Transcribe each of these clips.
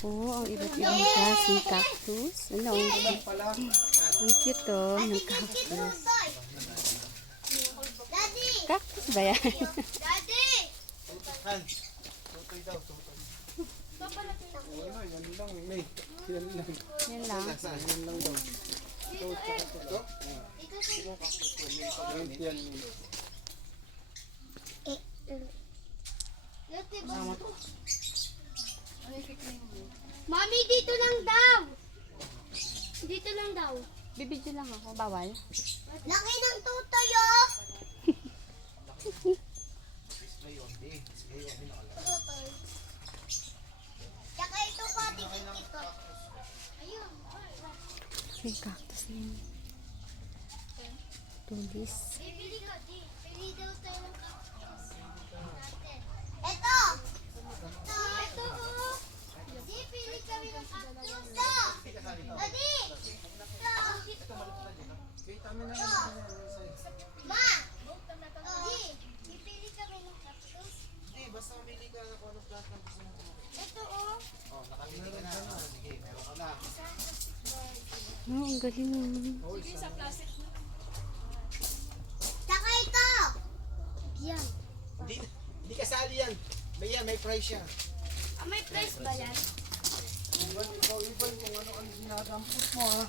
po ang iba't ibang klaseng cactus. Ano, ang, ang cute oh, ng cactus. Cactus ba yan? Daddy! Yan lang. Eh. Dito sa... Eh, basta. Mami, dito lang daw. Dito lang daw. Bibidyo lang ako, bawal. Laki ng tutoy, oh! Tsaka ito pa, dikit ito. Ayun. Yung cactus na yun. Tulis. Bibili ka, di. Bili daw tayo ng cactus. Natin. Ito! Ito! Ito, oh! Di, pili kami ng cactus. Ito! Daddy! Ito! Ito! Ma! Di, pipili kami ng cactus. Basta mamili ka na kung anong plant ang gusto mo. Ito, oh! Oh, nakabili ka na. Oh, sige, meron ka na. Oh, ang galing. Tsaka ito! Yan. Hindi, hindi kasali yan. May yan, may price yan. Ah, may price ba yan? Iban, ikaw, iban kung ano ang sinadampot mo ha.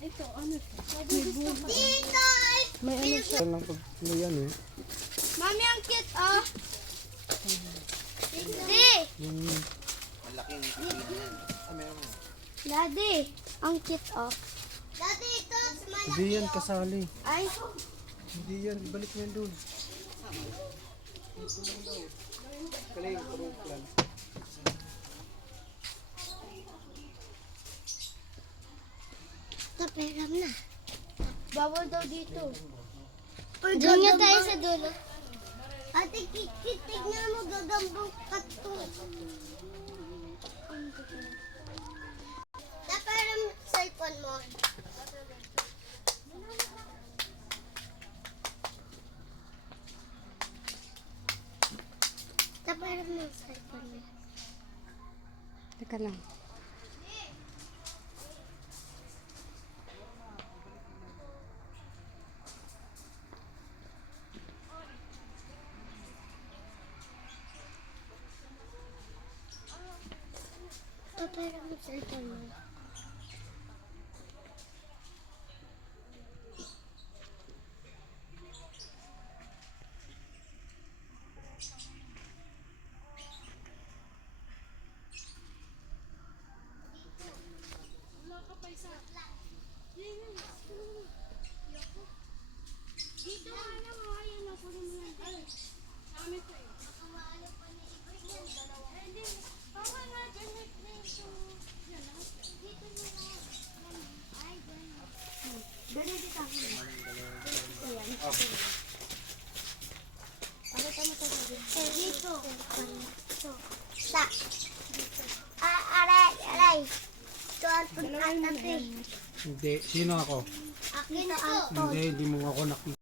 Ito, ano Dito! May ano siya. lang pag ano yan eh. Mami, ang cute, oh! Hindi! Malaking yan. Ah, meron. Daddy, ang cute, oh. Daddy, ito, malaki, Hindi yan oh. kasali. Ay, Hindi yan, ibalik mo yan doon. Kaling, puro plan. Kaperam na. Bawal daw dito. Doon nga tayo sa dulo. Ate, kikitig na mo gagambong kato. Kaperam cellphone mo. Kaperam mo cellphone mo. Teka lang. Mo cellphone mo. Dito nga lang, oh, ayun, oh, kunin mo yan. Ay, kami ko eh. Baka maano pa ni Iboy yan, dalawa. Hindi, baka nga dyan na ito. Yan, ah. Dito na lang. Yan. Ay, dyan. Dali dito ako. Dito yan. Pakita mo tayo dito. Eh, dito. Dito. Ah, aray, aray. Ito ang pagkatabi. Hindi, sino ako? Akin ito. Hindi, hindi mo ako nakita.